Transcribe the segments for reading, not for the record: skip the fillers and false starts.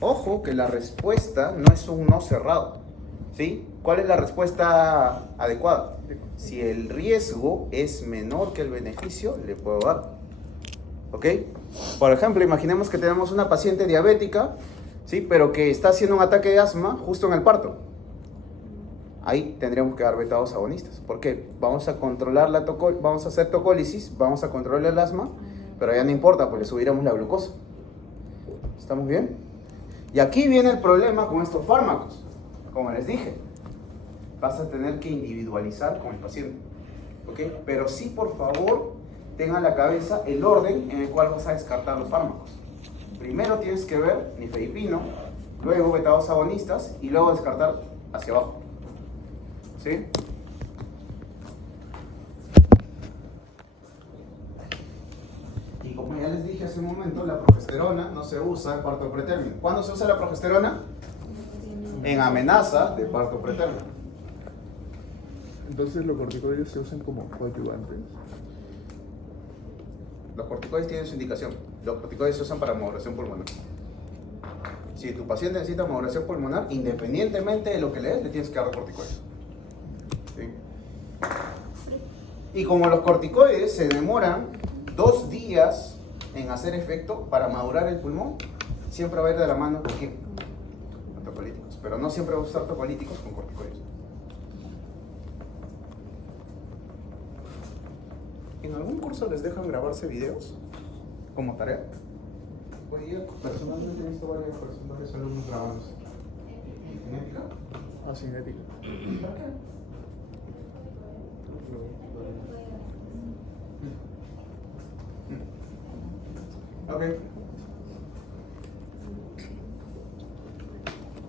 Ojo que la respuesta no es un no cerrado, ¿sí? ¿Cuál es la respuesta adecuada? Si el riesgo es menor que el beneficio, le puedo dar. ¿Ok? Por ejemplo, imaginemos que tenemos una paciente diabética, ¿sí? Pero que está haciendo un ataque de asma justo en el parto. Ahí tendríamos que dar beta-2 agonistas. ¿Por qué? Vamos a controlar vamos a hacer tocólisis, vamos a controlar el asma, pero ya no importa, porque subiremos la glucosa. ¿Estamos bien? Y aquí viene el problema con estos fármacos. Como les dije, vas a tener que individualizar con el paciente. ¿Ok? Pero sí, por favor, tenga en la cabeza el orden en el cual vas a descartar los fármacos. Primero tienes que ver nifedipino, luego beta-2 agonistas y luego descartar hacia abajo. ¿Sí? Y como ya les dije hace un momento, la progesterona no se usa en parto pretérmino. ¿Cuándo se usa la progesterona? En amenaza de parto pretérmino. Entonces los corticoides se usan como coadyuvantes. Los corticoides tienen su indicación. Los corticoides se usan para modulación pulmonar. Si tu paciente necesita modulación pulmonar, independientemente de lo que le des, le tienes que dar corticoides. ¿Sí? Y como los corticoides se demoran 2 días en hacer efecto para madurar el pulmón, siempre va a ir de la mano con quién? Con tocolíticos. Pero no siempre va a usar tocolíticos con corticoides. ¿En algún curso les dejan grabarse videos como tarea? Hoy día personalmente he visto varios alumnos grabándose. ¿En ética? Ah, cinética. ¿Para qué? Ok.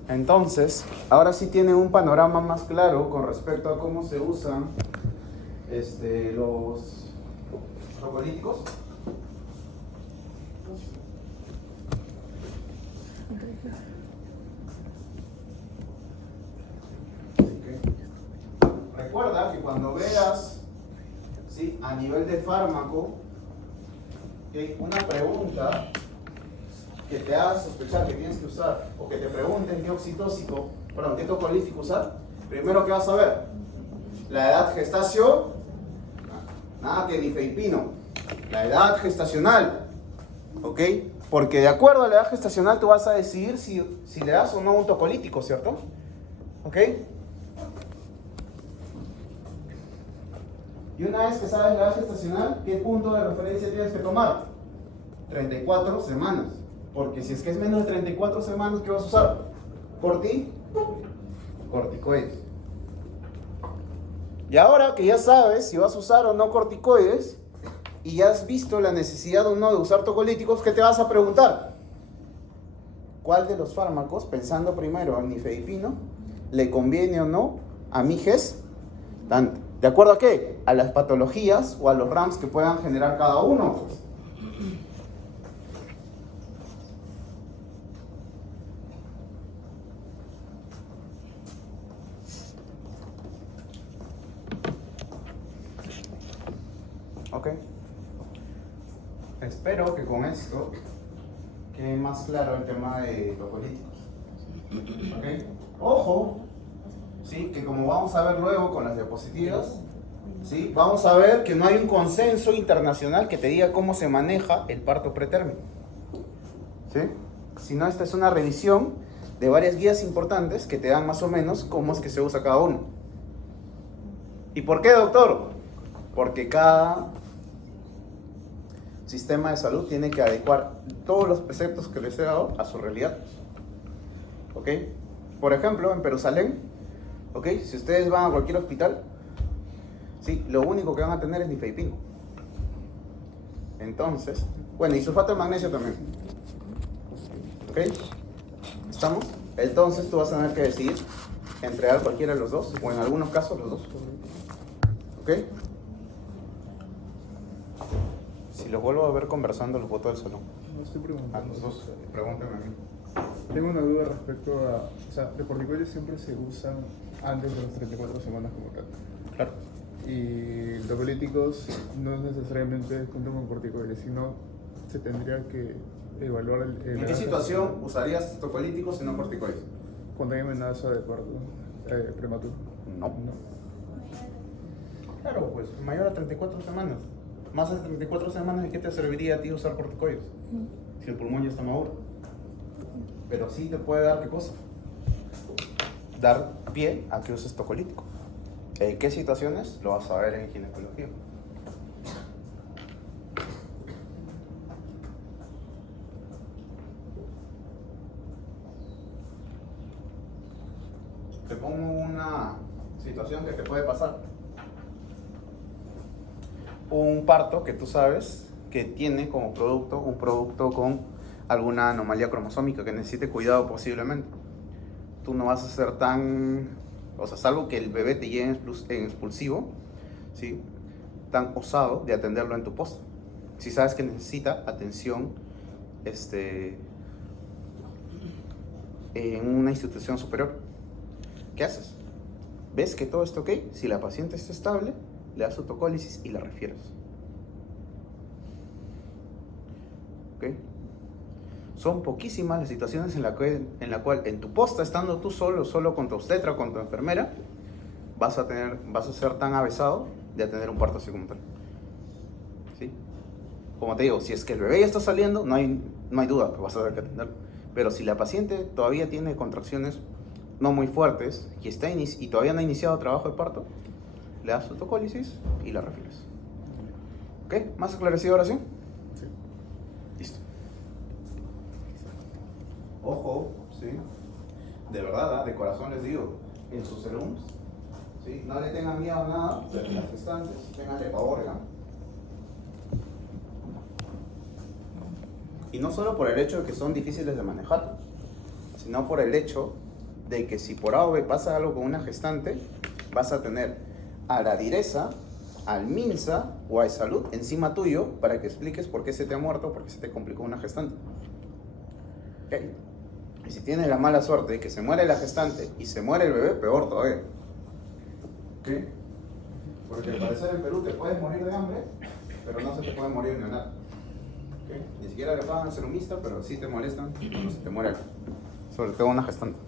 Entonces, ahora sí tienen un panorama más claro con respecto a cómo se usan los trocolíticos. Recuerda que cuando veas, ¿sí?, a nivel de fármaco, ¿okay?, una pregunta que te haga sospechar que tienes que usar, o que te pregunten qué oxitóxico, perdón, qué tocolítico usar, primero que vas a ver, la edad gestación, nada que nifedipino, la edad gestacional, ¿ok? Porque de acuerdo a la edad gestacional tú vas a decidir si le das o no un tocolítico, ¿cierto? ¿Ok? Y una vez que sabes la edad gestacional, ¿qué punto de referencia tienes que tomar? 34 semanas. Porque si es que es menos de 34 semanas, ¿qué vas a usar? Corticoides. Y ahora que ya sabes si vas a usar o no corticoides, y ya has visto la necesidad o no de usar tocolíticos, ¿qué te vas a preguntar? ¿Cuál de los fármacos, pensando primero en nifedipino, le conviene o no a mi gestante? ¿De acuerdo a qué? A las patologías o a los RAMs que puedan generar cada uno. Ok. Espero que con esto quede más claro el tema de tocolíticos. Ok. Ojo, ¿sí?, que como vamos a ver luego con las diapositivas, ¿sí?, vamos a ver que no hay un consenso internacional que te diga cómo se maneja el parto pretérmino. ¿Sí? Sino esta es una revisión de varias guías importantes que te dan más o menos cómo es que se usa cada uno. ¿Y por qué, doctor? Porque cada sistema de salud tiene que adecuar todos los preceptos que les he dado a su realidad. ¿Ok? Por ejemplo, en Perusalén, ¿ok?, si ustedes van a cualquier hospital, ¿sí?, lo único que van a tener es nifedipino. Entonces, bueno, y sulfato de magnesio también. ¿Ok? ¿Estamos? Entonces tú vas a tener que decidir entregar cualquiera de los dos, o en algunos casos los dos. ¿Ok? Si los vuelvo a ver conversando, los boto del salón. No estoy A preguntando. los dos, pregúntenme a mí. Tengo una duda respecto a... O sea, los corticoides siempre se usan antes de las 34 semanas como tal. Claro. Y los tocolíticos no necesariamente junto con corticoides, sino se tendría que evaluar ¿En qué situación usarías tocolíticos y no corticoides? cuando hay amenaza de parto prematuro? No. Claro, pues mayor a 34 semanas. Más de 34 semanas, ¿de qué te serviría a ti usar corticoides? Si el pulmón ya está maduro. Pero sí te puede dar, ¿qué cosa? Dar pie a que uses tocolítico. ¿En qué situaciones? Lo vas a ver en ginecología. Te pongo una situación que te puede pasar. Un parto que tú sabes que tiene como producto un producto con alguna anomalía cromosómica que necesite cuidado posiblemente. Tú no vas a ser tan, o sea, salvo que el bebé te llegue en expulsivo, ¿sí? Tan osado de atenderlo en tu posta. Si sabes que necesita atención en una institución superior, ¿qué haces? ¿Ves que todo está ok? Si la paciente está estable, le das su tocólisis y la refieres. ¿Ok? Son poquísimas las situaciones en la cual en tu posta, estando tú solo con tu obstetra, con tu enfermera, vas a ser tan avesado de atender un parto así como tal. ¿Sí? Como te digo, si es que el bebé ya está saliendo, no hay duda que vas a tener que atenderlo. Pero si la paciente todavía tiene contracciones no muy fuertes y todavía no ha iniciado trabajo de parto, le das su tocólisis y la refieres. ¿Ok? ¿Más esclarecido ahora sí? Sí. Listo. Ojo, ¿sí? De verdad, de corazón les digo, en sus serums, ¿sí? No le tengan miedo a nada, de las gestantes, ténganle pavor, ¿ya? Y no solo por el hecho de que son difíciles de manejar, sino por el hecho de que si por A o B pasa algo con una gestante, vas a tener a la direza, al MINSA o a Salud encima tuyo para que expliques por qué se te ha muerto, por qué se te complicó una gestante. ¿Okay? Y si tienes la mala suerte de que se muere la gestante y se muere el bebé, peor todavía. ¿Okay? Porque al parecer en Perú te puedes morir de hambre, pero no se te puede morir neonato. ¿Okay? Ni siquiera le pagan al serumista, pero sí te molestan cuando se te muere algo. Sobre todo una gestante.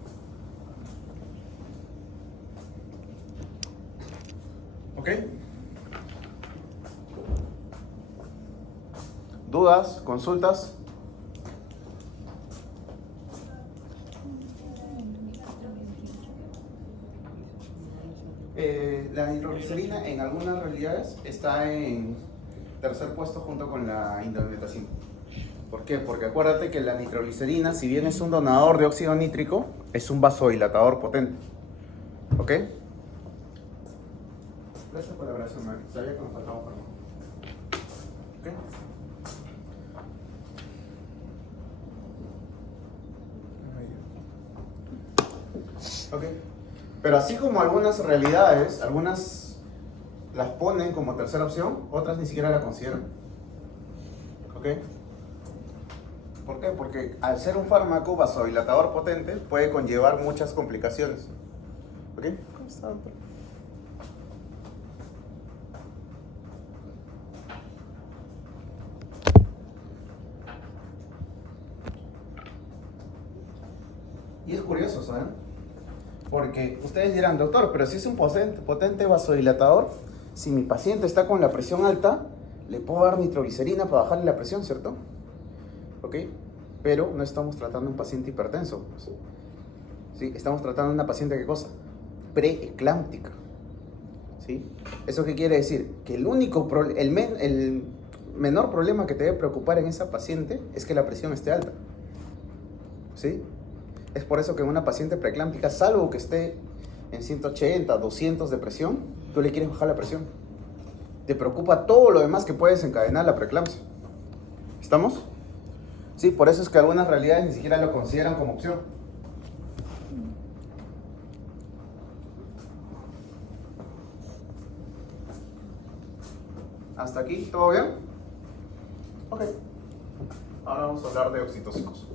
¿Ok? ¿Dudas? ¿Consultas? La nitroglicerina en algunas realidades está en tercer puesto junto con la indometacina. ¿Por qué? Porque acuérdate que la nitroglicerina, si bien es un donador de óxido nítrico, es un vasodilatador potente. ¿Ok? Gracias por la oración, Mari. Sabía que nos faltaba un fármaco. ¿Ok? Ok. Pero así como algunas realidades, algunas las ponen como tercera opción, otras ni siquiera la consideran. ¿Ok? ¿Por qué? Porque al ser un fármaco vasodilatador potente puede conllevar muchas complicaciones. ¿Ok? ¿Cómo está, doctor? Y es curioso, ¿saben? Porque ustedes dirán, doctor, pero si es un potente vasodilatador, si mi paciente está con la presión alta, le puedo dar nitroglicerina para bajarle la presión, ¿cierto? ¿Ok? Pero no estamos tratando un paciente hipertenso. ¿Sí? Estamos tratando una paciente, ¿qué cosa? Preeclámptica. ¿Sí? ¿Eso qué quiere decir? Que el menor problema que te debe preocupar en esa paciente es que la presión esté alta. ¿Sí? Es por eso que en una paciente preeclámptica, salvo que esté en 180, 200 de presión, tú le quieres bajar la presión. Te preocupa todo lo demás que puede desencadenar la preeclampsia. ¿Estamos? Sí, por eso es que algunas realidades ni siquiera lo consideran como opción. ¿Hasta aquí? ¿Todo bien? Ok. Ahora vamos a hablar de oxitóxicos.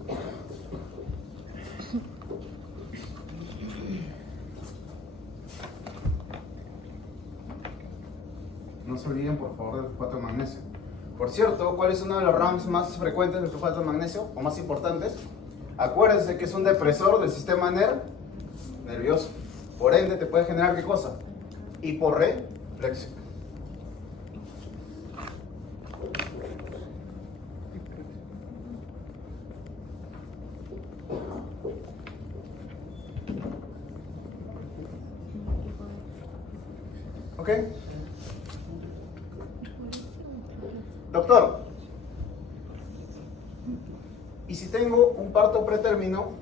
No se olviden, por favor, del fosfato de magnesio. Por cierto, ¿cuál es uno de los RAMs más frecuentes del sulfato de magnesio o más importantes? Acuérdense que es un depresor del sistema nervioso. Por ende, te puede generar ¿qué cosa? Hiporreflexión. ¿Ok? Doctor, ¿y si tengo un parto pretérmino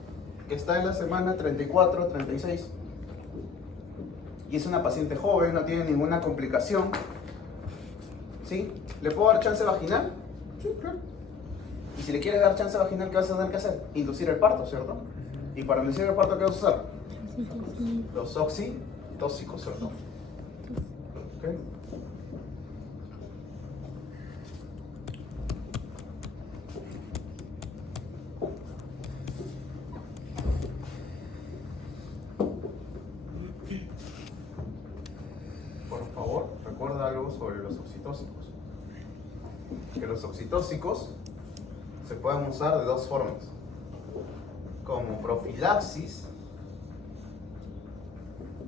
que está en la semana 34, 36 y es una paciente joven, no tiene ninguna complicación? ¿Sí? ¿Le puedo dar chance vaginal? Sí, claro. Y si le quiere dar chance vaginal, ¿qué vas a tener que hacer? Inducir el parto, ¿cierto? Y para inducir el parto, ¿qué vas a usar? Los oxitóxicos, ¿cierto? ¿Ok? Por favor, recuerda algo sobre los oxitóxicos. Que los oxitóxicos se pueden usar de dos formas. Como profilaxis,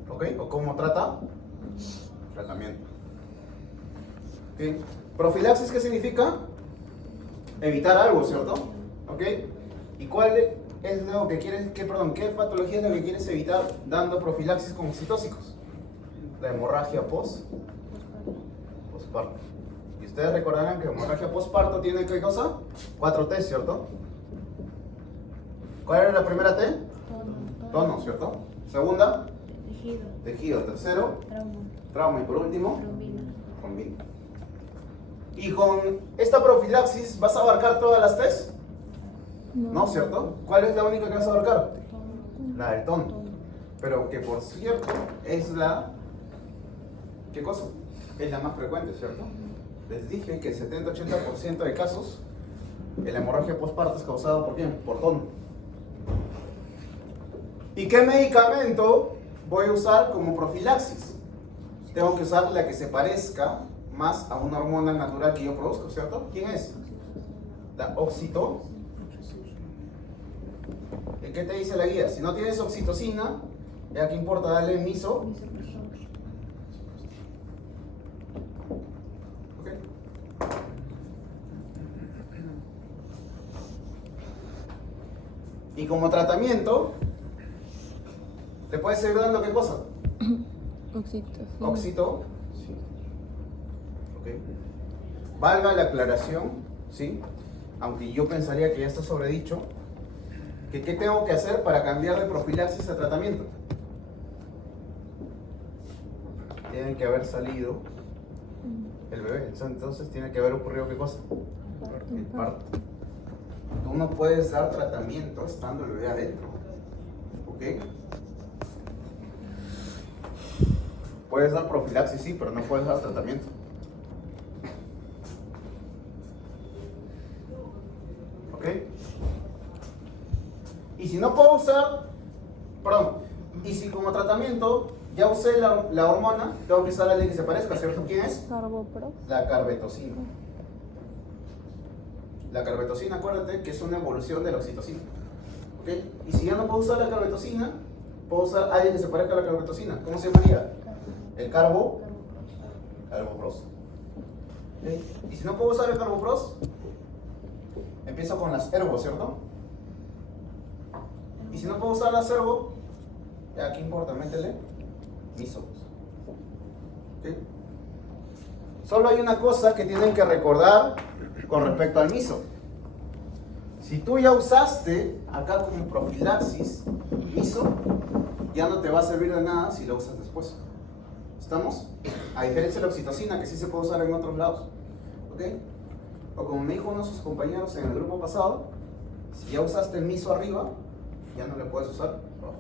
¿ok? O como tratamiento. ¿Ok? Profilaxis, ¿qué significa? Evitar algo, ¿cierto? ¿Ok? ¿Y cuál es lo que quieres, qué patología es la que quieres evitar dando profilaxis con oxitóxicos? La hemorragia postparto. Y ustedes recordarán que hemorragia postparto tiene ¿qué cosa? 4 T, ¿cierto? ¿Cuál era la primera T? Tono, ¿cierto? Segunda, tejido. Tercero, trauma. Y por último, trombina. Y con esta profilaxis, ¿vas a abarcar todas las T's? No, ¿cierto? ¿Cuál es la única que vas a abarcar? La del tono. Pero que por cierto es la... ¿Qué cosa? Es la más frecuente, ¿cierto? Les dije que el 70-80% de casos la hemorragia postparto es causada ¿por quién? Por tono. ¿Y qué medicamento voy a usar como profilaxis? Tengo que usar la que se parezca más a una hormona natural que yo produzco, ¿cierto? ¿Quién es? La oxitocina. ¿Y qué te dice la guía? Si no tienes oxitocina, ¿ya qué importa darle miso? ¿Ok? Y como tratamiento, ¿le puedes seguir dando qué cosa? Oxito. Sí. ¿Ok? Valga la aclaración, ¿sí? Aunque yo pensaría que ya está sobredicho, que ¿qué tengo que hacer para cambiar de profilaxis a tratamiento? Tiene que haber salido el bebé, entonces tiene que haber ocurrido ¿qué cosa? El parto. Tú no puedes dar tratamiento estando el bebé adentro, ¿ok? Puedes dar profilaxis, sí, pero no puedes dar tratamiento. ¿Ok? Y si no puedo usar, y si como tratamiento ya usé la hormona, tengo que usar la ley que se parezca, ¿cierto? ¿Quién es? Carbopro. La carbetocina. La carbetocina, acuérdate que es una evolución de la oxitocina. ¿Ok? Y si ya no puedo usar la carbetocina, puedo usar alguien que se parezca a la carbetocina. ¿Cómo se llamaría? El carbopros. ¿Okay? Y si no puedo usar el carbopros, empiezo con las ergo, ¿cierto? Y si no puedo usar las ergo, ya ¿qué importa? Métele miso. ¿Okay? Solo hay una cosa que tienen que recordar con respecto al miso. Si tú ya usaste acá como profilaxis miso, ya no te va a servir de nada si lo usas después. ¿Estamos? A diferencia de la oxitocina, que sí se puede usar en otros lados. ¿Ok? O como me dijo uno de sus compañeros en el grupo pasado, si ya usaste el miso arriba, ya no le puedes usar abajo.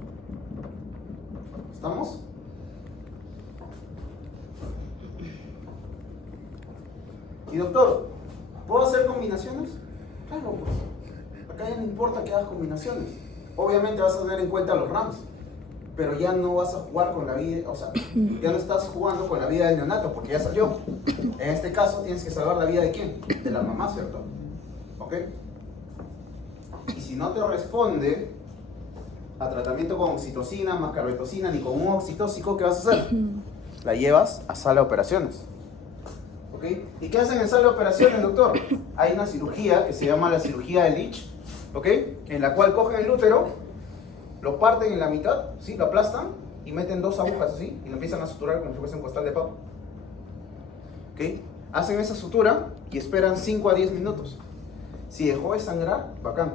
¿Estamos? Y doctor, ¿puedo hacer combinaciones? Claro, pues. Acá ya no importa que hagas combinaciones. Obviamente vas a tener en cuenta los RAMs. pero ya no vas a jugar con la vida, o sea, ya no estás jugando con la vida del neonato porque ya salió. En este caso tienes que salvar la vida de quién? De la mamá, ¿cierto? ¿Ok? Y si no te responde a tratamiento con oxitocina, más carbetocina, ni con un oxitóxico, ¿qué vas a hacer? La llevas a sala de operaciones. ¿Ok? ¿Y qué hacen en sala de operaciones, doctor? Hay una cirugía que se llama la cirugía de Leach, ¿ok? En la cual cogen el útero, lo parten en la mitad, ¿sí? Lo aplastan y meten 2 agujas así y lo empiezan a suturar como si fuese un costal de papa. ¿Ok? Hacen esa sutura y esperan 5 a 10 minutos. Si dejó de sangrar, bacán.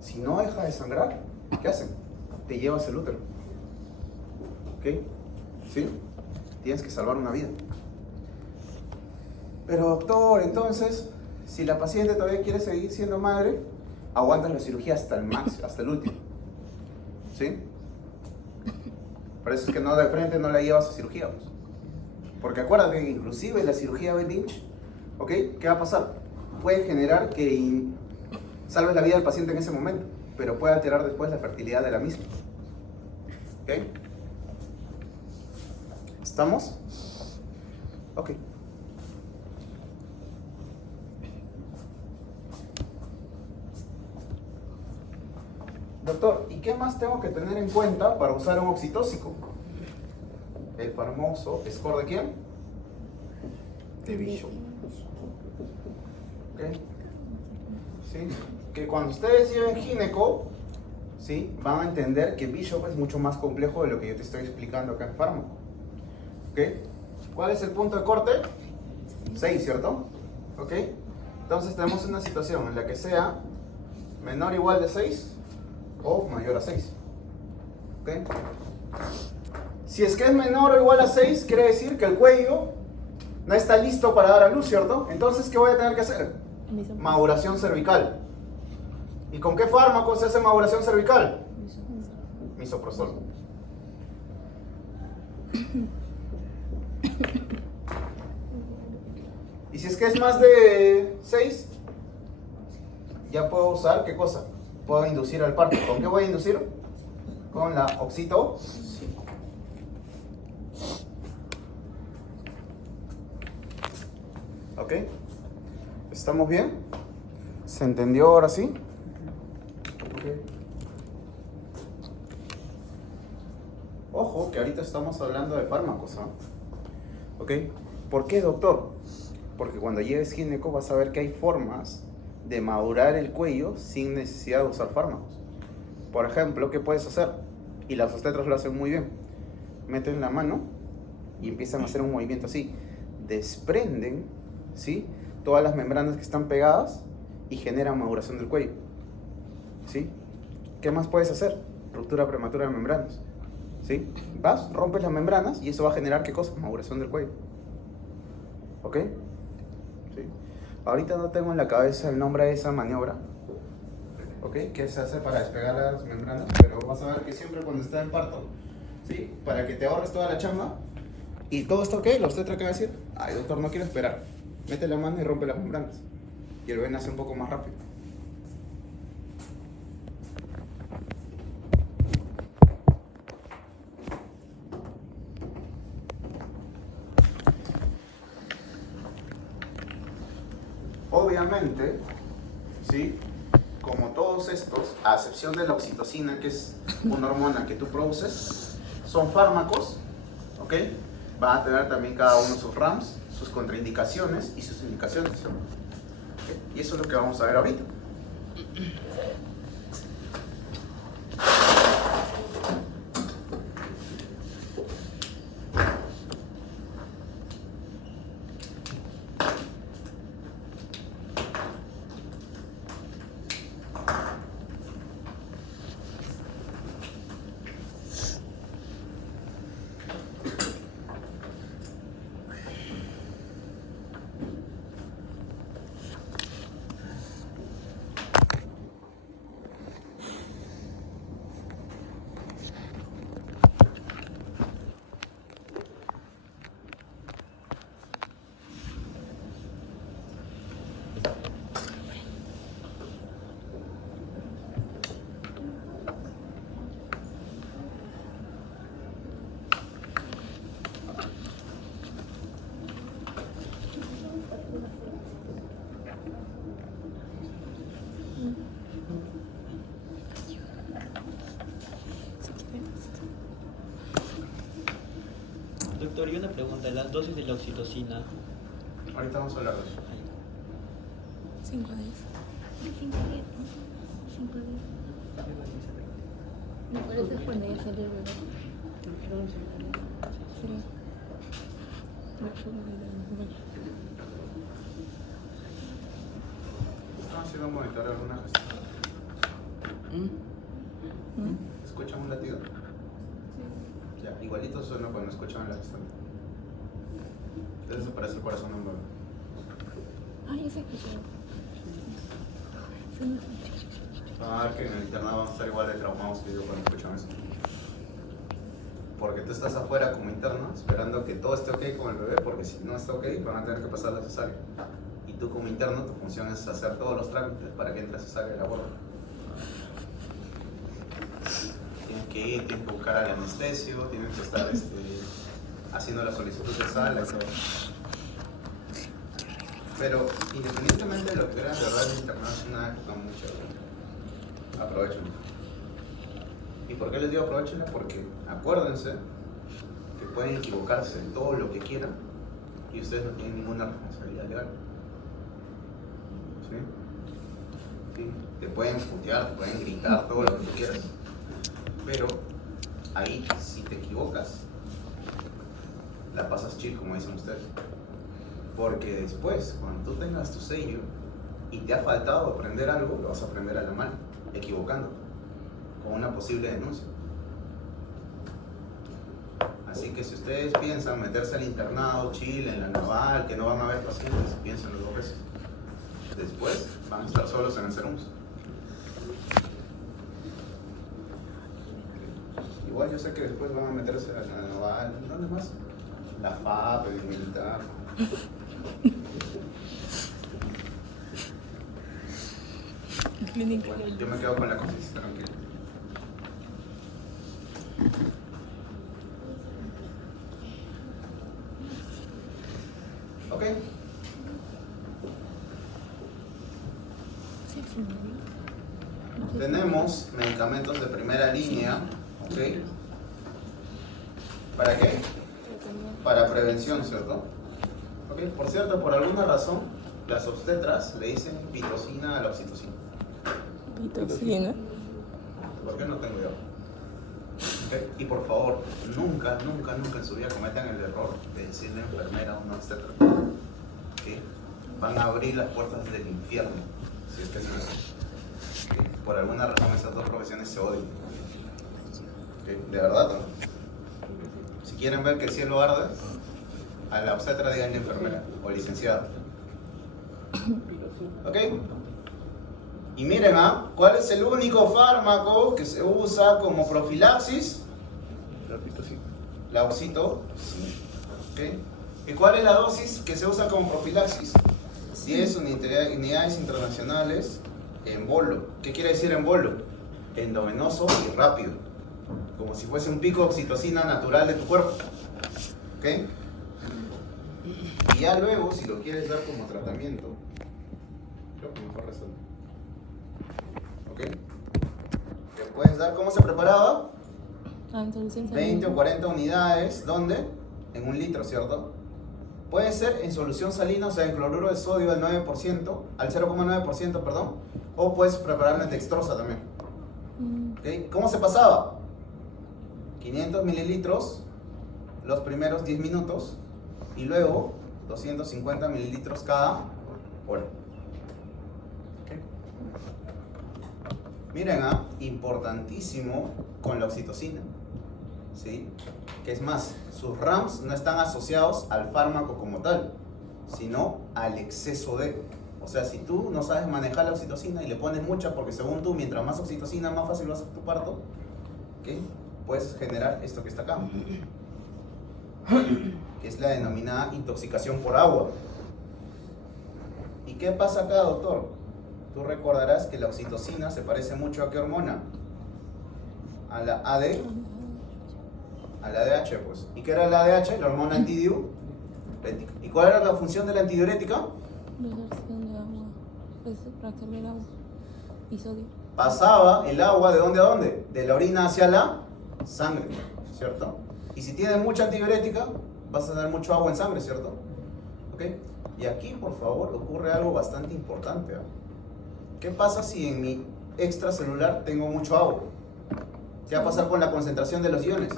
Si no deja de sangrar, ¿qué hacen? Te llevas el útero. ¿Ok? ¿Sí? Tienes que salvar una vida. Pero doctor, entonces, si la paciente todavía quiere seguir siendo madre, aguantas la cirugía hasta el máximo, hasta el último. ¿Sí? Por eso es que no de frente no la llevas a cirugía. Pues. Porque acuérdate que inclusive la cirugía de Lynch, ¿ok? ¿Qué va a pasar? Puede generar que salves la vida del paciente en ese momento, pero puede alterar después la fertilidad de la misma. ¿Ok? ¿Estamos? Ok. Doctor, ¿y qué más tengo que tener en cuenta para usar un oxitóxico? El famoso score de quién? De Bishop. ¿Ok? ¿Sí? Que cuando ustedes lleven gineco, ¿sí? Van a entender que Bishop es mucho más complejo de lo que yo te estoy explicando acá en fármaco. ¿Ok? ¿Cuál es el punto de corte? 6, ¿cierto? ¿Ok? Entonces tenemos una situación en la que sea menor o igual de 6 o mayor a 6. ¿Ok? Si es que es menor o igual a 6, quiere decir que el cuello no está listo para dar a luz, ¿cierto? Entonces, ¿qué voy a tener que hacer? Maduración cervical. ¿Y con qué fármaco se hace maduración cervical? Misoprostol. Y si es que es más de 6, ya puedo usar, ¿qué cosa? Puedo inducir al parto. ¿Con qué voy a inducir? Con la oxito. ¿Ok? ¿Estamos bien? ¿Se entendió ahora sí? Okay. Ojo, que ahorita estamos hablando de fármacos, ¿no? ¿Ok? ¿Por qué, doctor? Porque cuando llegues gineco vas a ver que hay formas de madurar el cuello sin necesidad de usar fármacos. Por ejemplo, ¿qué puedes hacer? Y las obstetras lo hacen muy bien. Meten la mano y empiezan a hacer un movimiento así. Desprenden, ¿sí?, todas las membranas que están pegadas y generan maduración del cuello. ¿Sí? ¿Qué más puedes hacer? Ruptura prematura de membranas. ¿Sí? Vas, rompes las membranas y eso va a generar, ¿qué cosa? Maduración del cuello. ¿Ok? ¿Sí? Ahorita no tengo en la cabeza el nombre de esa maniobra, ¿ok? Que se hace para despegar las membranas, pero vas a ver que siempre cuando está en parto, ¿sí?, para que te ahorres toda la chamba y todo está ok, la obstetra que va a decir, ay doctor, no quiero esperar, mete la mano y rompe las membranas y el bebé nace un poco más rápido. Obviamente, ¿sí?, como todos estos, a excepción de la oxitocina, que es una hormona que tú produces, son fármacos, ¿ok? Van a tener también cada uno sus RAMs, sus contraindicaciones y sus indicaciones. ¿Okay? Y eso es lo que vamos a ver ahorita. Doctor, y una pregunta, las dosis de la oxitocina. Ahorita vamos a hablar de eso. 5 a 10. 5 a 10. 5 a 10. Me parece cuando ya salió el bebé. Sí. Están haciendo un monitoreo de alguna gestión. ¿Escuchan un latido? Sí. Ya, igualito suena cuando escuchan la gestión. Entonces se parece el corazón de un bebé. Ah, ya se escuchó. A ver que en el internado vamos a estar igual de traumados que yo cuando escuchan eso. Porque tú estás afuera como interno esperando que todo esté ok con el bebé, porque si no está ok van a tener que pasar la cesárea. Y tú como interno tu función es hacer todos los trámites para que entre la cesárea y la aborto. Tienes que ir, tienes que buscar al anestesio, tienes que estar haciendo la solicitud de sala y todo. Pero independientemente de lo que crean, de verdad el internado es una época muy chévere. Aprovechenla. ¿Y por qué les digo aprovechenla? Porque acuérdense que pueden equivocarse en todo lo que quieran y ustedes no tienen ninguna responsabilidad legal. ¿Sí? ¿Sí? Te pueden putear, te pueden gritar, todo lo que tú quieras. Pero ahí, si te equivocas, la pasas chill, como dicen ustedes. Porque después, cuando tú tengas tu sello y te ha faltado aprender algo, lo vas a aprender a la mala, equivocando, con una posible denuncia. Así que si ustedes piensan meterse al internado, Chile, en la naval, que no van a haber pacientes, piénsenlo 2 veces. Después van a estar solos en el CERUMS. Igual yo sé que después van a meterse a la naval, ¿dónde más? La FAP, el militar. Bueno, yo me quedo con la conciencia tranquila. Ok. Tenemos medicamentos de primera línea, ¿ok? ¿Para qué? Para prevención, ¿cierto? Ok, por cierto, por alguna razón, las obstetras le dicen pitocina a la oxitocina. Pitocina. ¿Por qué no tengo yo? Okay. Y por favor, nunca en su vida cometan el error de decirle enfermera a una obstetra. ¿Okay? Van a abrir las puertas del infierno, si es que es eso. ¿Okay? Por alguna razón esas dos profesiones se odian. ¿Okay? De verdad, ¿no? Si quieren ver que el cielo arde, a la obstetra díganle enfermera o licenciada. ¿Ok? Y miren, ¿cuál es el único fármaco que se usa como profilaxis? La pitocina. La oxitocina. ¿Ok? ¿Y cuál es la dosis que se usa como profilaxis? 10 unidades internacionales en bolo. ¿Qué quiere decir en bolo? Endovenoso y rápido. Como si fuese un pico de oxitocina natural de tu cuerpo. ¿Ok? Y ya luego, si lo quieres dar como tratamiento, creo que mejor resuelve. ¿Ok? ¿Te puedes dar cómo se preparaba? En solución 20 o 40 unidades, ¿dónde? En 1 litro, ¿cierto? Puede ser en solución salina, o sea, en cloruro de sodio al 9%, al 0,9%, perdón, o puedes prepararla en dextrosa también. ¿Ok? ¿Cómo se pasaba? 500 mililitros los primeros 10 minutos y luego 250 mililitros cada hora. ¿Okay? Miren, importantísimo con la oxitocina, ¿sí? Que es más, sus RAMs no están asociados al fármaco como tal, sino al exceso de. O sea, si tú no sabes manejar la oxitocina y le pones mucha, porque según tú, mientras más oxitocina, más fácil va a ser tu parto, ¿okay? Puedes generar esto que está acá, que es la denominada intoxicación por agua. ¿Y qué pasa acá, doctor? Tú recordarás que la oxitocina se parece mucho a ¿qué hormona? A la a la ADH, pues. ¿Y qué era la ADH? La hormona antidiurética. ¿Y cuál era la función de la antidiurética? Reducción de agua. Es para absorber agua y sodio. Pasaba el agua ¿de dónde a dónde? De la orina hacia la sangre, ¿cierto? Y si tienes mucha antidiurética, vas a tener mucho agua en sangre, ¿cierto? ¿Ok? Y aquí, por favor, ocurre algo bastante importante. ¿Qué pasa si en mi extracelular tengo mucho agua? ¿Qué va a pasar con la concentración de los iones?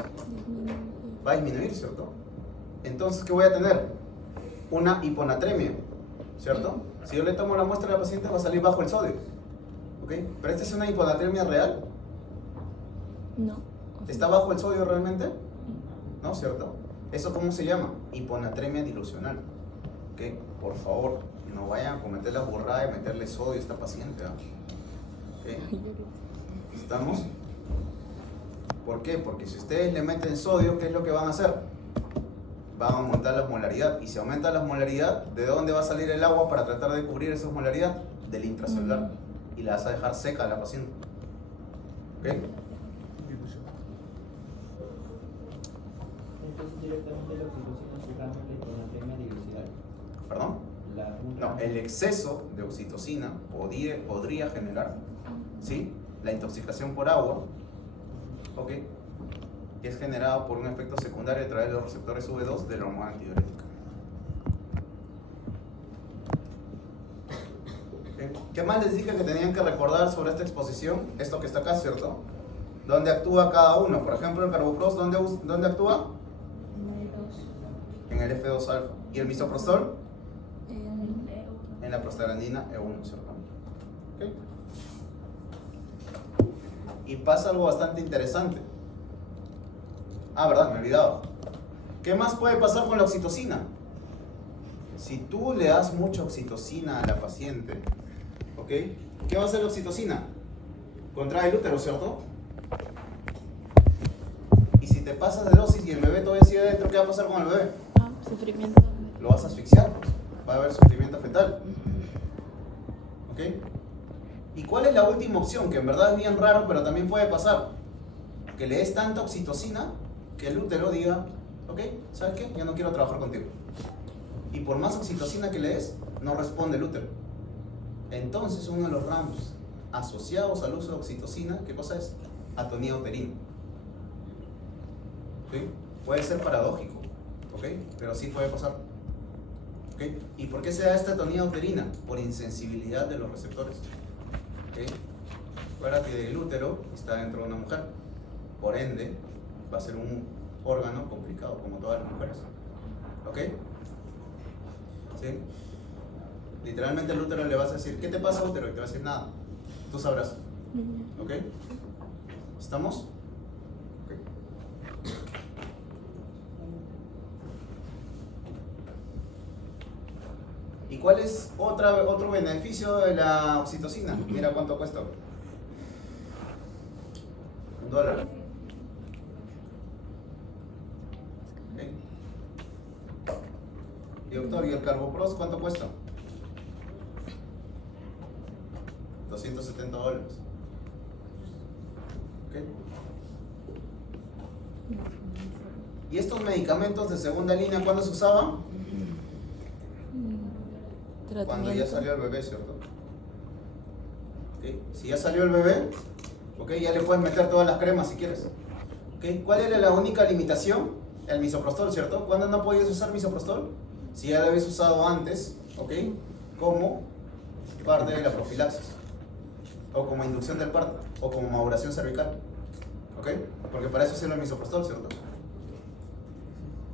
Va a disminuir, ¿cierto? Entonces, ¿qué voy a tener? Una hiponatremia, ¿cierto? Si yo le tomo la muestra a la paciente, va a salir bajo el sodio. ¿Ok? Pero esta es una hiponatremia real. No. ¿Está bajo el sodio realmente? ¿No? ¿Cierto? ¿Eso cómo se llama? Hiponatremia dilucional. ¿Ok? Por favor, no vayan a cometer la burrada de meterle sodio a esta paciente. ¿Ok? ¿Estamos? ¿Por qué? Porque si ustedes le meten sodio, ¿qué es lo que van a hacer? Van a aumentar la molaridad. Y si aumenta la molaridad, ¿de dónde va a salir el agua para tratar de cubrir esa molaridad? Del intracelular. Y la vas a dejar seca a la paciente. ¿Ok? Entonces directamente la oxitocina se llama la hiponatremia dilucidal. ¿Perdón? No, el exceso de oxitocina podría generar, ¿sí?, la intoxicación por agua, ¿ok?, que es generado por un efecto secundario a través de los receptores V2 de la hormona antidiurética. ¿Qué más les dije que tenían que recordar sobre esta exposición? Esto que está acá, ¿cierto? ¿Dónde actúa cada uno? Por ejemplo, el carbopros, ¿dónde actúa? En el F2 alfa. ¿Y el misoprostol? En la prostaglandina E1, ¿cierto? ¿Okay? Y pasa algo bastante interesante. Ah, verdad, me he olvidado. ¿Qué más puede pasar con la oxitocina? Si tú le das mucha oxitocina a la paciente, ¿ok?, ¿qué va a hacer la oxitocina? Contrae el útero, ¿cierto? Y si te pasas de dosis y el bebé todavía sigue adentro, ¿qué va a pasar con el bebé? Sufrimiento. Lo vas a asfixiar, pues. Va a haber sufrimiento fetal. ¿Ok? ¿Y cuál es la última opción? Que en verdad es bien raro, pero también puede pasar. Que le des tanta oxitocina que el útero diga, ok, ¿sabes qué? Ya no quiero trabajar contigo. Y por más oxitocina que le des, no responde el útero. Entonces uno de los ramos asociados al uso de oxitocina, ¿qué cosa es? Atonía uterina. ¿Ok? Puede ser paradójico, ¿ok? Pero sí puede pasar. ¿Ok? ¿Y por qué se da esta atonía uterina? Por insensibilidad de los receptores. ¿Ok? Acuérdate que el útero está dentro de una mujer. Por ende, va a ser un órgano complicado, como todas las mujeres. ¿Ok? ¿Sí? Literalmente el útero le vas a decir, ¿qué te pasa, útero? Y te va a decir nada. Tú sabrás. ¿Ok? ¿Estamos? Ok. ¿Y cuál es otro beneficio de la oxitocina? Mira cuánto cuesta. $1. ¿Okay? Y doctor, ¿y el carbopros cuánto cuesta? $270. ¿Okay? ¿Y estos medicamentos de segunda línea cuándo se usaban? Cuando ya salió el bebé, ¿cierto? ¿Okay? Si ya salió el bebé, ¿okay?, ya le puedes meter todas las cremas si quieres. ¿Okay? ¿Cuál era la única limitación? El misoprostol, ¿cierto? ¿Cuándo no podías usar misoprostol? Si ya lo habías usado antes, ¿ok?, como parte de la profilaxis, o como inducción del parto, o como maduración cervical. ¿Ok? Porque para eso sirve el misoprostol, ¿cierto?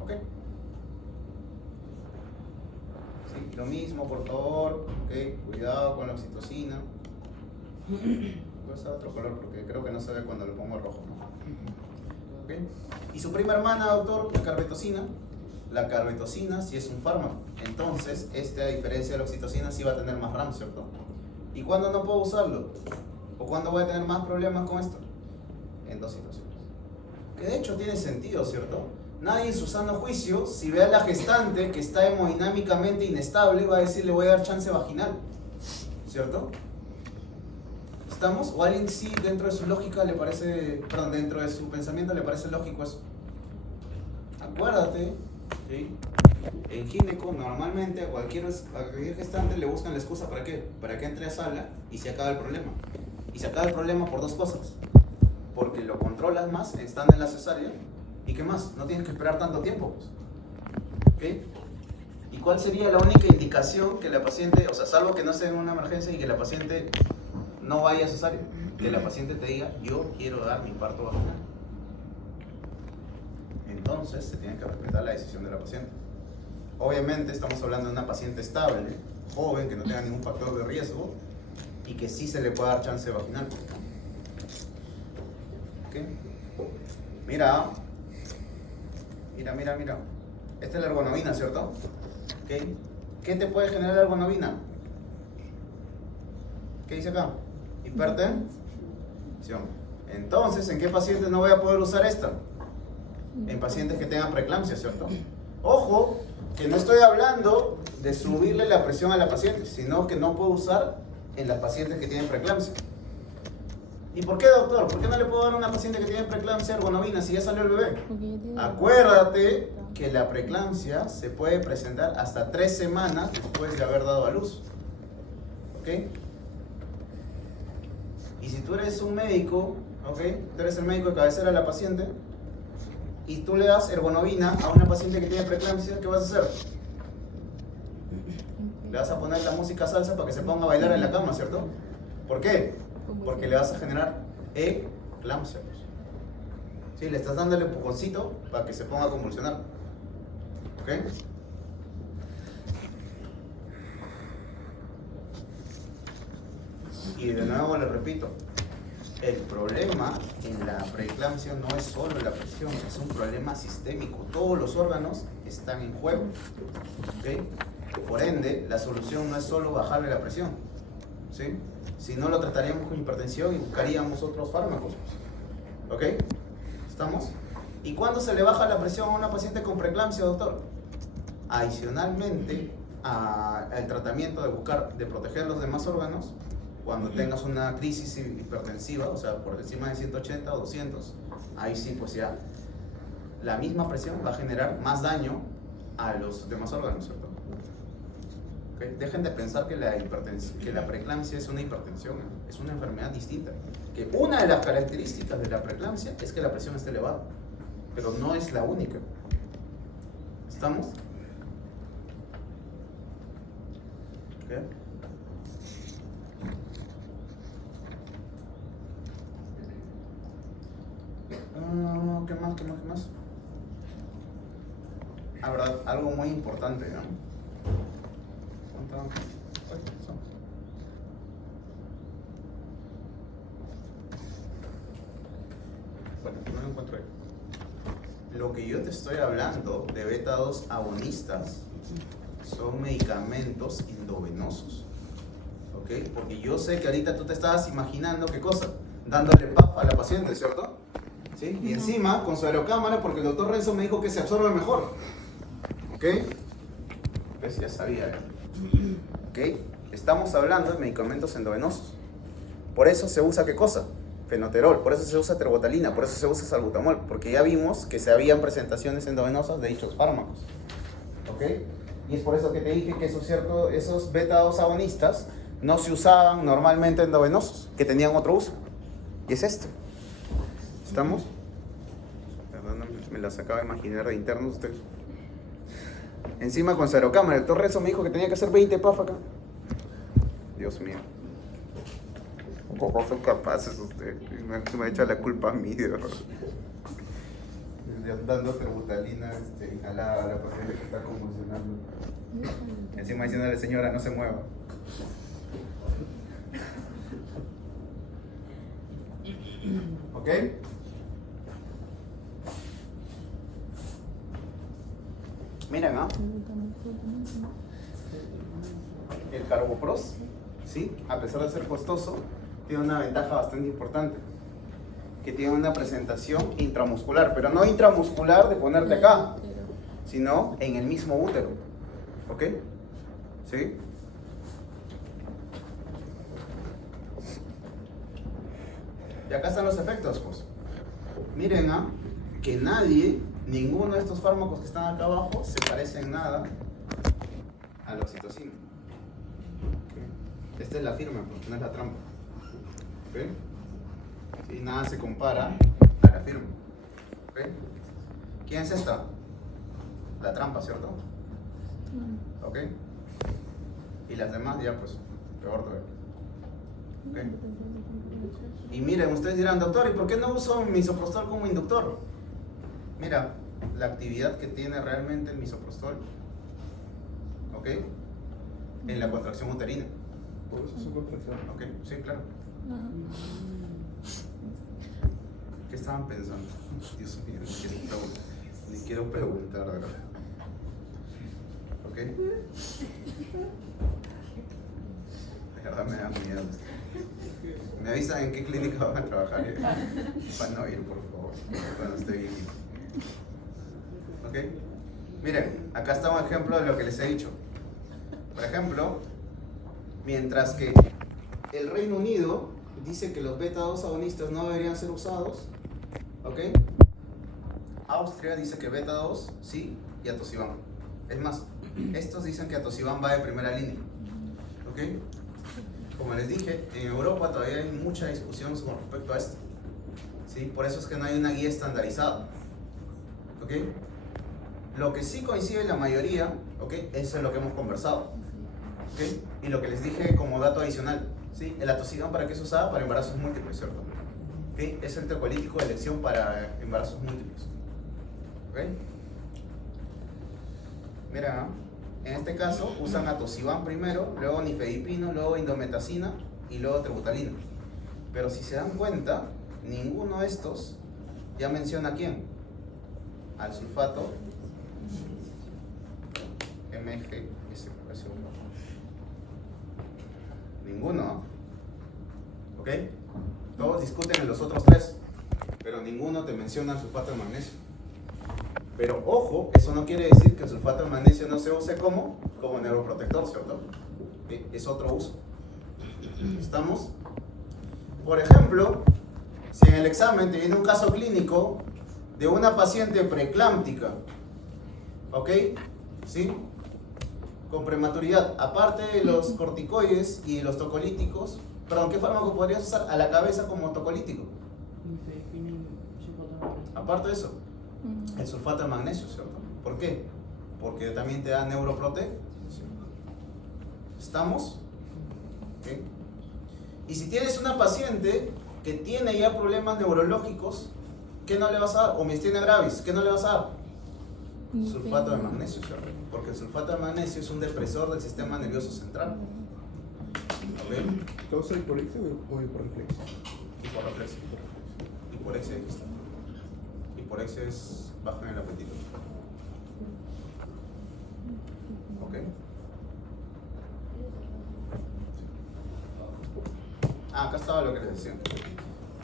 ¿Ok? Sí, lo mismo, por favor. ¿Ok? Cuidado con la oxitocina. Voy a usar otro color porque creo que no se ve cuando lo pongo rojo, ¿no? ¿Ok? Y su prima hermana, doctor, la carbetocina. La carbetocina sí es un fármaco. Entonces, a diferencia de la oxitocina, sí va a tener más RAM, ¿cierto? ¿Y cuándo no puedo usarlo? ¿O cuándo voy a tener más problemas con esto? En dos situaciones. Que de hecho tiene sentido, ¿cierto? Nadie en su sano juicio, si ve a la gestante que está hemodinámicamente inestable, va a decir, le voy a dar chance vaginal, ¿cierto? ¿Estamos? ¿O alguien sí dentro de su lógica le parece, perdón, dentro de su pensamiento le parece lógico eso? Acuérdate, ¿sí?, en gineco normalmente a cualquier gestante le buscan la excusa ¿para qué? Para que entre a sala y se acaba el problema. Y se acaba el problema por dos cosas. Porque lo controlas más estando en la cesárea. ¿Y qué más? No tienes que esperar tanto tiempo, pues. ¿Ok? ¿Y cuál sería la única indicación que la paciente, o sea, salvo que no sea en una emergencia y que la paciente no vaya a cesárea, que la paciente te diga, yo quiero dar mi parto vaginal? Entonces se tiene que respetar la decisión de la paciente. Obviamente estamos hablando de una paciente estable, joven, que no tenga ningún factor de riesgo y que sí se le pueda dar chance vaginal. ¿Ok? Mira. Esta es la ergonovina, ¿cierto? ¿Ok? ¿Qué te puede generar la ergonovina? ¿Qué dice acá? Hipertensión. Entonces, ¿en qué pacientes no voy a poder usar esta? En pacientes que tengan preeclampsia, ¿cierto? Ojo, que no estoy hablando de subirle la presión a la paciente, sino que no puedo usar en las pacientes que tienen preeclampsia. ¿Y por qué, doctor? ¿Por qué no le puedo dar a una paciente que tiene preeclampsia ergonovina si ya salió el bebé? Acuérdate que la preeclampsia se puede presentar hasta 3 semanas después de haber dado a luz. ¿Ok? Y si tú eres un médico, ¿ok? Tú eres el médico de cabecera de la paciente y tú le das ergonovina a una paciente que tiene preeclampsia, ¿qué vas a hacer? Le vas a poner la música salsa para que se ponga a bailar en la cama, ¿cierto? ¿Por qué? Porque le vas a generar eclampsia. ¿Sí? Le estás dando el empujoncito para que se ponga a convulsionar. ¿Ok? Y de nuevo le repito, el problema en la preeclampsia no es solo la presión, es un problema sistémico. Todos los órganos están en juego. ¿Ok? Por ende, la solución no es solo bajarle la presión. ¿Sí? Si no, lo trataríamos con hipertensión y buscaríamos otros fármacos. ¿Ok? ¿Estamos? ¿Y cuándo se le baja la presión a una paciente con preeclampsia, doctor? Adicionalmente al tratamiento de proteger los demás órganos, cuando tengas una crisis hipertensiva, o sea, por encima de 180 o 200, ahí sí, pues ya, la misma presión va a generar más daño a los demás órganos, ¿cierto? ¿Okay? Dejen de pensar que la preeclampsia es una hipertensión, es una enfermedad distinta. Que una de las características de la preeclampsia es que la presión esté elevada, pero no es la única. ¿Estamos? ¿Okay? ¿Qué más? Ah, verdad, algo muy importante, ¿no? Bueno, no lo encuentro ahí. Lo que yo te estoy hablando de beta-2 agonistas son medicamentos endovenosos. ¿Ok? Porque yo sé que ahorita tú te estabas imaginando qué cosa, dándole PAF a la paciente, ¿cierto? ¿Sí? Y encima con su aerocámara, porque el doctor Renzo me dijo que se absorbe mejor. ¿Ok? Pues ya sabía. ¿Ok? Estamos hablando de medicamentos endovenosos. Por eso se usa ¿qué cosa? Fenoterol, por eso se usa terbotalina, por eso se usa salbutamol, porque ya vimos que se habían presentaciones endovenosas de dichos fármacos. ¿Ok? Y es por eso que te dije que esos beta-2 agonistas no se usaban normalmente endovenosos, que tenían otro uso. Y es este. ¿Estamos? Perdón, me las acabo de imaginar de internos ustedes. Encima con su aerocámara, el doctor Renzo me dijo que tenía que hacer 20 PAF acá. Dios mío. ¿Cómo son capaces ustedes? Me echa la culpa a mí, de verdad. Dando terbutalina inhalada a la paciente que está convulsionando. Encima diciéndole, señora, no se mueva. ¿Ok? Miren, ¿no? El Carbopros, ¿sí? A pesar de ser costoso, tiene una ventaja bastante importante, que tiene una presentación intramuscular, pero no intramuscular de ponerte acá, sino en el mismo útero. ¿Ok? ¿Sí? Y acá están los efectos, pues. Miren, que ninguno de estos fármacos que están acá abajo se parece en nada a la oxitocina. ¿Okay? Esta es la firma, porque no es la trampa. ¿Okay? Sí, nada se compara a la firma. ¿Okay? ¿Quién es esta? La trampa, ¿cierto? ¿Ok? Y las demás ya pues, peor todavía. ¿Ok? Y miren, ustedes dirán, doctor, ¿y por qué no uso misoprostol como inductor? Mira, la actividad que tiene realmente el misoprostol, ¿ok? En la contracción uterina. Por eso son contracciones. ¿Ok? Sí, claro. ¿Qué estaban pensando? Dios mío, ni quiero preguntar, ¿verdad? ¿Ok? La verdad me da miedo. Me avisan en qué clínica van a trabajar para no ir, por favor, cuando esté viejito. ¿Ok? Miren, acá está un ejemplo de lo que les he dicho. Por ejemplo, mientras que el Reino Unido dice que los beta-2 agonistas no deberían ser usados, ¿ok? Austria dice que beta-2 sí y atosiban. Es más, estos dicen que atosiban va de primera línea, ¿ok? Como les dije, en Europa todavía hay mucha discusión con respecto a esto, ¿sí? Por eso es que no hay una guía estandarizada, ¿ok? Lo que sí coincide la mayoría, ¿ok? Eso es lo que hemos conversado, ¿ok? Y lo que les dije como dato adicional, ¿sí? El atosiban, ¿para qué se usaba? Para embarazos múltiples, ¿cierto? ¿Ok? Es el tecoalítico de elección para embarazos múltiples, ¿ok? Mira, en este caso usan atosiban primero, luego nifedipino, luego indometacina y luego tebutalina. Pero si se dan cuenta, ninguno de estos ya menciona a quién. Al sulfato MgS. Ninguno, ¿no? ¿Ok? Todos discuten en los otros tres, pero ninguno te menciona el sulfato de magnesio. Pero ojo, eso no quiere decir que el sulfato de magnesio no se use como neuroprotector, ¿cierto? ¿Sí? Es otro uso. ¿Estamos? Por ejemplo, si en el examen te viene un caso clínico de una paciente preeclámptica, ¿ok? ¿Sí? Con prematuridad, aparte de los corticoides y los tocolíticos, perdón, ¿qué fármaco podrías usar a la cabeza como tocolítico? Aparte de eso, el sulfato de magnesio, ¿cierto? ¿Por qué? Porque también te da neuroprotección. ¿Estamos? ¿Okay? Y si tienes una paciente que tiene ya problemas neurológicos, ¿qué no le vas a dar? O miastenia gravis, ¿qué no le vas a dar? Sulfato de magnesio, ¿cierto? Porque el sulfato de magnesio es un depresor del sistema nervioso central. ¿Okay? ¿Causa hiporexia o hiporreflexia? Hiporreflexia. Hiporexia, aquí está. Hiporexia es bajo en el apetito. ¿Ok? Ah, acá estaba lo que les decía.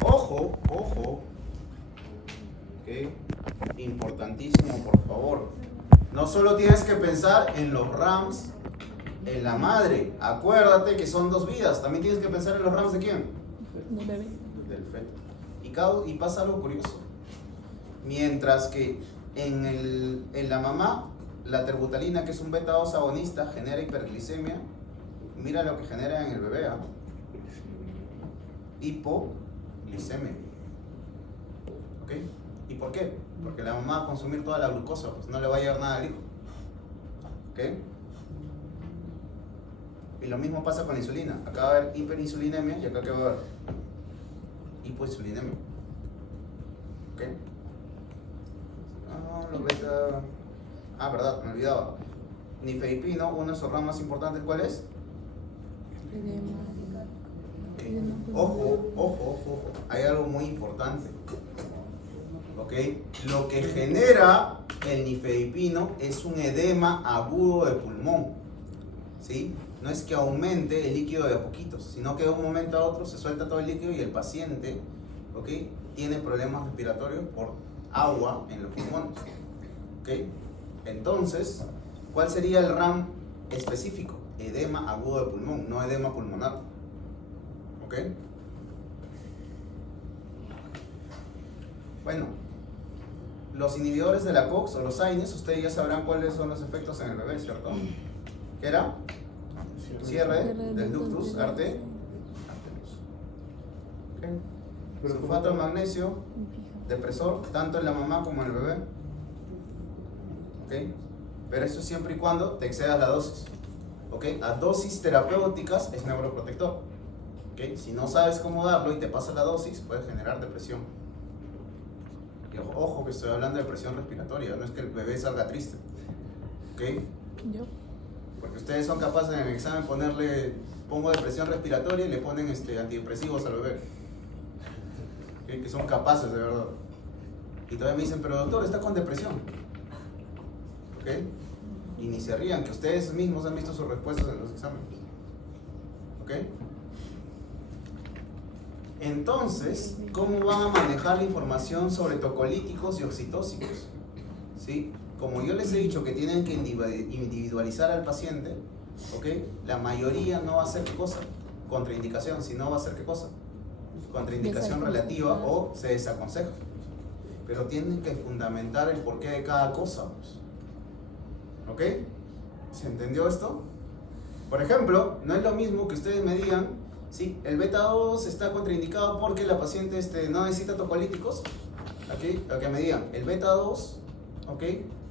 Ojo, ojo. ¿Ok? Importantísimo, por favor. No solo tienes que pensar en los RAMs en la madre. Acuérdate que son dos vidas. También tienes que pensar en los RAMs de quién? Del bebé. Del feto. Y pasa algo curioso. Mientras que en la mamá, la terbutalina, que es un beta-2 agonista, genera hiperglicemia. Mira lo que genera en el bebé, ¿eh? Hipoglicemia. ¿Ok? ¿Y por qué? Porque la mamá va a consumir toda la glucosa, pues no le va a llevar nada al hijo. ¿Ok? Y lo mismo pasa con la insulina. Acá va a haber hiperinsulinemia y acá que va a haber hipoinsulinemia. ¿Ok? Los beta... verdad, me olvidaba. Nifedipino, uno de sus ramas más importantes, ¿cuál es? Ojo. Hay algo muy importante. ¿Ok? Lo que genera el nifedipino es un edema agudo de pulmón. ¿Sí? No es que aumente el líquido de a poquitos, sino que de un momento a otro se suelta todo el líquido y el paciente, ¿ok?, tiene problemas respiratorios por agua en los pulmones. ¿Ok? Entonces, ¿cuál sería el RAM específico? Edema agudo de pulmón, no edema pulmonar. ¿Ok? Bueno, los inhibidores de la COX o los AINES, ustedes ya sabrán cuáles son los efectos en el bebé, ¿cierto? ¿Qué era? Cierre del ductus arteriosus. ¿Okay? Sulfato de magnesio, depresor, tanto en la mamá como en el bebé. ¿Ok? Pero eso siempre y cuando te excedas la dosis. ¿Ok? A dosis terapéuticas es neuroprotector. ¿Ok? Si no sabes cómo darlo y te pasa la dosis, puede generar depresión. Y ojo que estoy hablando de depresión respiratoria, no es que el bebé salga triste. ¿Ok? Yo. Porque ustedes son capaces en el examen pongo depresión respiratoria y le ponen antidepresivos al bebé. ¿Ok? Que son capaces de verdad. Y todavía me dicen, pero doctor, está con depresión. ¿Ok? Y ni se rían, que ustedes mismos han visto sus respuestas en los exámenes. ¿Ok? Entonces, ¿cómo van a manejar la información sobre tocolíticos y oxitóxicos? ¿Sí? Como yo les he dicho que tienen que individualizar al paciente, ¿ok? La mayoría no va a hacer qué cosa, contraindicación, sino va a hacer qué cosa, contraindicación relativa o se desaconseja. Pero tienen que fundamentar el porqué de cada cosa. ¿Ok? ¿Se entendió esto? Por ejemplo, no es lo mismo que ustedes me digan, sí, el beta 2 está contraindicado porque la paciente no necesita tocolíticos. ¿Ok? O que me digan, el beta 2, ¿ok?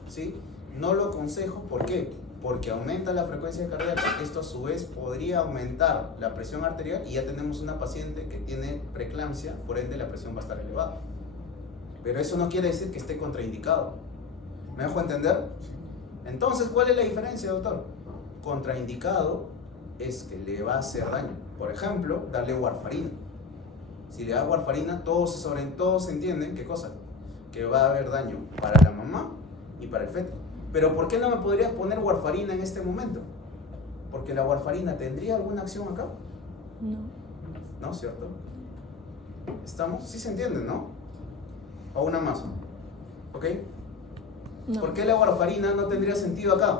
¿Sí? No lo aconsejo, ¿por qué? Porque aumenta la frecuencia cardíaca. Esto a su vez podría aumentar la presión arterial y ya tenemos una paciente que tiene preeclampsia, por ende la presión va a estar elevada. Pero eso no quiere decir que esté contraindicado. ¿Me dejo entender? Entonces, ¿cuál es la diferencia, doctor? Contraindicado es que le va a hacer daño. Por ejemplo, darle warfarina. Si le da warfarina, todos entienden, ¿qué cosa? Que va a haber daño para la mamá y para el feto. Pero ¿por qué no me podrías poner warfarina en este momento? Porque la warfarina tendría alguna acción acá. No. ¿No? ¿Cierto? ¿Estamos? Sí se entiende, ¿no? O una más. ¿Ok? No. ¿Por qué la warfarina no tendría sentido acá?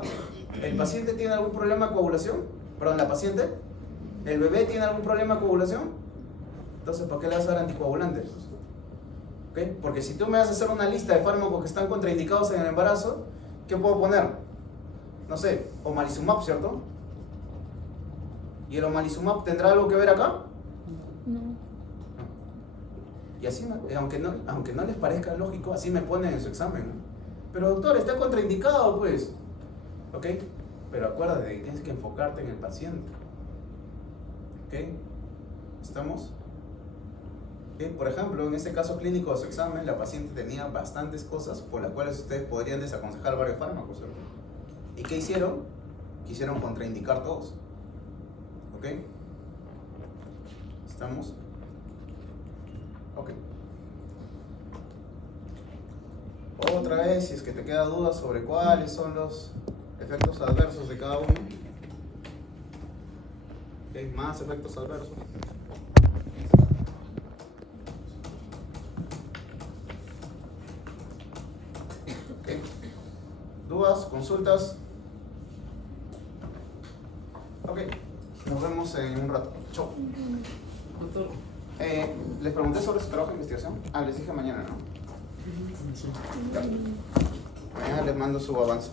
¿El paciente tiene algún problema de coagulación? Perdón, ¿la paciente? ¿El bebé tiene algún problema de coagulación? Entonces, ¿por qué le vas a dar anticoagulantes? ¿Ok? Porque si tú me vas a hacer una lista de fármacos que están contraindicados en el embarazo, ¿qué puedo poner? No sé, omalizumab, ¿cierto? ¿Y el omalizumab tendrá algo que ver acá? No. Y así, aunque no les parezca lógico, así me ponen en su examen, ¿no? Pero doctor, está contraindicado, pues. ¿Ok? Pero acuérdate que tienes que enfocarte en el paciente. ¿Ok? ¿Estamos? ¿Ok? Por ejemplo, en este caso clínico de su examen, la paciente tenía bastantes cosas por las cuales ustedes podrían desaconsejar varios fármacos, ¿cierto? ¿Y qué hicieron? Quisieron contraindicar todos. ¿Ok? ¿Estamos? Ok. Otra vez, si es que te queda duda sobre cuáles son los efectos adversos de cada uno. Ok, más efectos adversos. Ok. ¿Dudas? ¿Consultas? Ok. Nos vemos en un rato. Chau. Doctor, Les pregunté sobre su trabajo de investigación. Les dije mañana, ¿no? Sí. Ya. Mañana les mando su avance.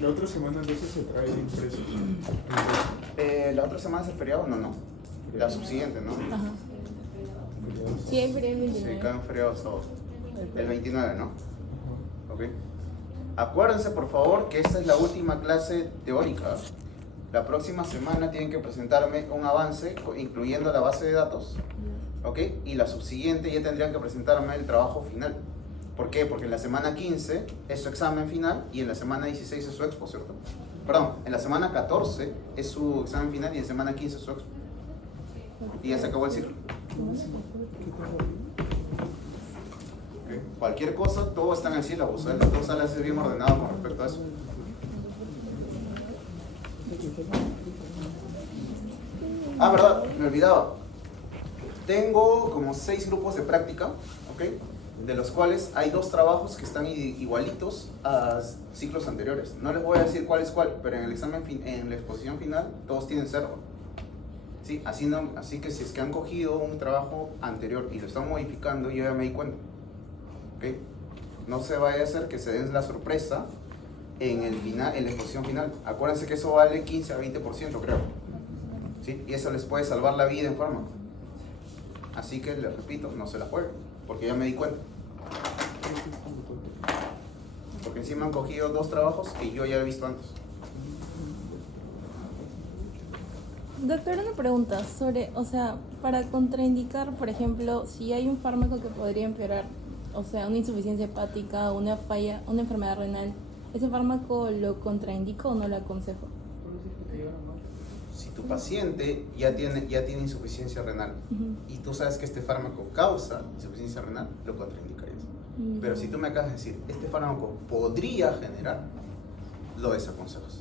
La otra semana entonces se trae impresos. La otra semana es el feriado, no. La subsiguiente, ¿no? Ajá. Sí, hay feriado el Sí, 29. cae un feriado sábado. El 29, ¿no? Ok. Acuérdense, por favor, que esta es la última clase teórica. La próxima semana tienen que presentarme un avance, incluyendo la base de datos. ¿Ok? Y la subsiguiente ya tendrían que presentarme el trabajo final. ¿Por qué? Porque en la semana 15 es su examen final y en la semana 16 es su expo, ¿cierto? Perdón, en la semana 14 es su examen final y en la semana 15 es su expo. Y ya se acabó el ciclo. ¿Ok? Cualquier cosa, todo está en el sílabo. O sea, las dos salas es bien ordenado con respecto a eso. Verdad, me olvidaba. Tengo como 6 grupos de práctica, ¿ok? De los cuales hay 2 trabajos que están igualitos a ciclos anteriores. No les voy a decir cuál es cuál, pero en el examen, en la exposición final, todos tienen 0. ¿Sí? Así que si es que han cogido un trabajo anterior y lo están modificando, yo ya me di cuenta. ¿Ok? No se vaya a hacer que se den la sorpresa en el final, en la exposición final. Acuérdense que eso vale 15 a 20%, creo. ¿Sí? Y eso les puede salvar la vida en fármaco. Así que les repito, no se la jueguen, porque ya me di cuenta. Porque encima han cogido 2 trabajos que yo ya he visto antes. Doctor, una pregunta sobre, o sea, para contraindicar, por ejemplo, si hay un fármaco que podría empeorar, o sea, una insuficiencia hepática, una falla, una enfermedad renal, ¿ese fármaco lo contraindico o no lo aconsejo? Si tu paciente ya tiene insuficiencia renal Ujú. y tú sabes que este fármaco causa insuficiencia renal, lo contraindicarías. Pero si tú me acabas de decir, este fármaco podría generar, lo desaconsejas.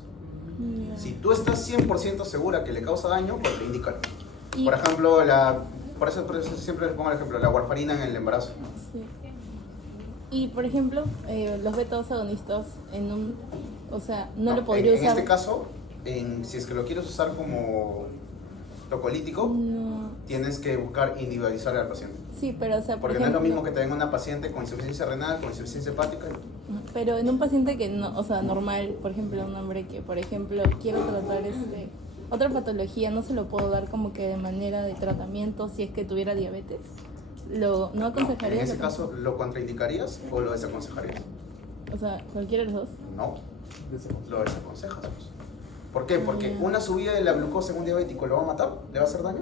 Ya. Si tú estás 100% segura que le causa daño, contraindícalo. Y- Por ejemplo, por eso siempre les pongo el ejemplo, la warfarina en el embarazo. Sí. Y por ejemplo, los beta-2 agonistas o sea, no lo podría en usar. este caso, si es que lo quieres usar como tocolítico, No. tienes que buscar individualizar al paciente. Sí, pero o sea, por Porque no es lo ejemplo, mismo que te venga una paciente con insuficiencia renal, con insuficiencia hepática. pero en un paciente que no, o sea, normal, por ejemplo, un hombre que, por ejemplo, quiere tratar otra patología, no se lo puedo dar como que de manera de tratamiento si es que tuviera diabetes. ¿No En aconsejaría? ese caso, ¿lo contraindicarías o lo desaconsejarías? O sea, cualquiera de los dos. No, Desaconsejo. lo desaconsejas. Pues. ¿Por qué? Porque Mm. una subida de la glucosa en un diabético lo va a matar, le va a hacer daño.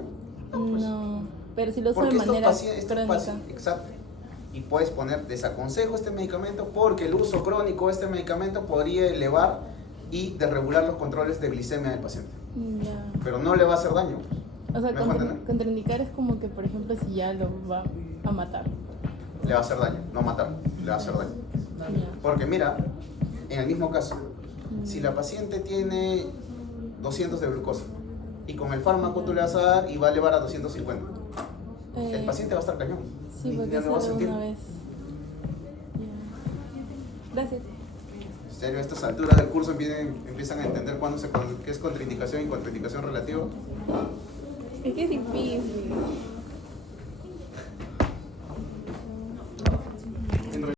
Pues. No, pero si lo uso de Porque estos manera pacientes, crónica. exacto. Y puedes poner desaconsejo este medicamento porque el uso crónico de este medicamento podría elevar y desregular los controles de glicemia del paciente. Ya. Pero no le va a hacer daño. O sea, ¿Me dejo entender? contraindicar es como que, por ejemplo, si ya lo va a matar. Le va a hacer daño, no matar, le va a hacer daño. Ya. Porque mira, en el mismo caso, si la paciente tiene 200 de glucosa y con el fármaco tú le vas a dar y va a elevar a 250, el paciente va a estar cañón. Sí, Ni- porque ni lo va a solo sentir. una vez. Ya. Gracias. En serio, a estas alturas del curso empiezan a entender qué es contraindicación y contraindicación relativa. Es que es difícil.